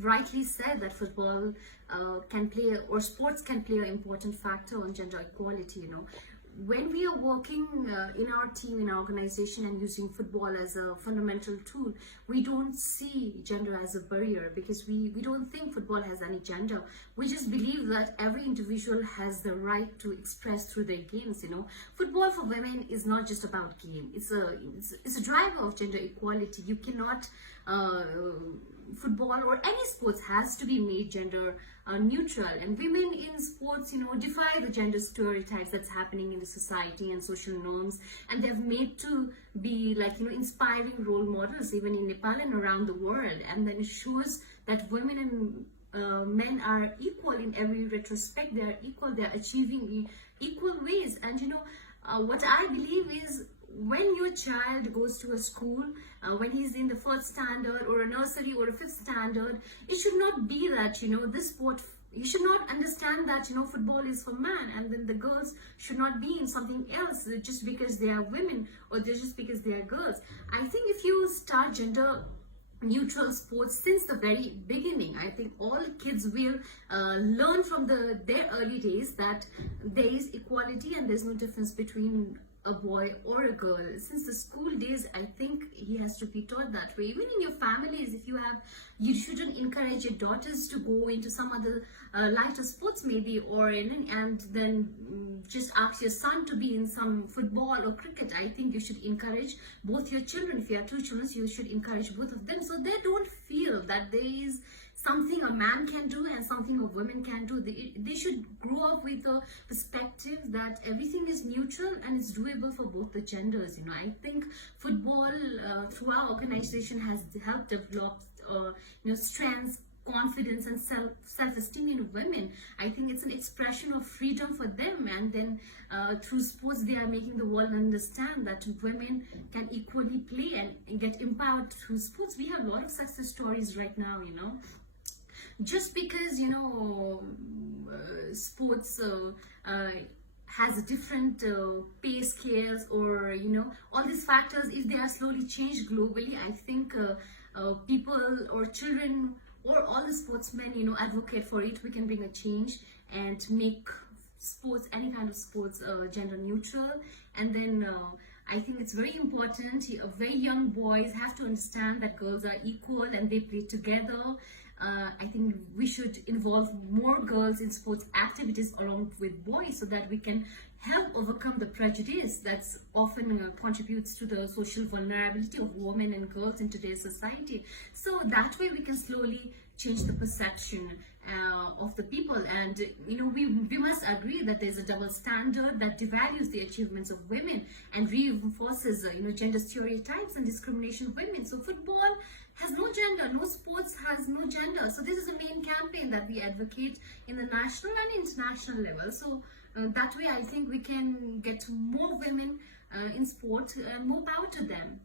you've rightly said that football can play, or sports can play an important factor on gender equality. When we are working in our team, in our organization, and using football as a fundamental tool, we don't see gender as a barrier, because we don't think football has any gender. We just believe that every individual has the right to express through their games. Football for women is not just about game. It's a driver of gender equality. You cannot football or any sports has to be made gender neutral, and women in sports defy the gender stereotypes that's happening in the society and social norms, and they've made to be inspiring role models even in Nepal and around the world. And then it shows that women and men are equal in every retrospect. They are equal, they are achieving equal ways. And what I believe is, when your child goes to a school, when he's in the first standard or a nursery or a fifth standard, it should not be that this sport, you should not understand that football is for man, and then the girls should not be in something else just because they are women or just because they are girls. I think if you start gender neutral sports since the very beginning, I think all kids will learn from their early days that there is equality and there's no difference between a boy or a girl. Since the school days, I think he has to be taught that way. Even in your families, if you shouldn't encourage your daughters to go into some other lighter sports maybe, and then just ask your son to be in some football or cricket. I think you should encourage both your children. If you have two children, you should encourage both of them, so they don't feel that there is something a man can do and something a woman can do. They should grow up with a perspective that everything is neutral and it's doable for both the genders. I think football through our organization has helped develop strengths, confidence and self-esteem in women. I think it's an expression of freedom for them, and then through sports they are making the world understand that women can equally play and get empowered through sports. We have a lot of success stories right now. Just because sports has a different pay scales, or all these factors, if they are slowly changed globally, I think people or children or all the sportsmen advocate for it, we can bring a change and make sports, any kind of sports, gender neutral. And then I think it's very important, very young boys have to understand that girls are equal and they play together. I think we should involve more girls in sports activities along with boys, so that we can help overcome the prejudice that's often contributes to the social vulnerability of women and girls in today's society. So that way we can slowly change the perception of the people. And we must agree that there's a double standard that devalues the achievements of women and reinforces gender stereotypes and discrimination of women. So football has no gender, no sports has no gender. So this is a main campaign that we advocate in the national and international level. So that way I think we can get more women in sport and more power to them.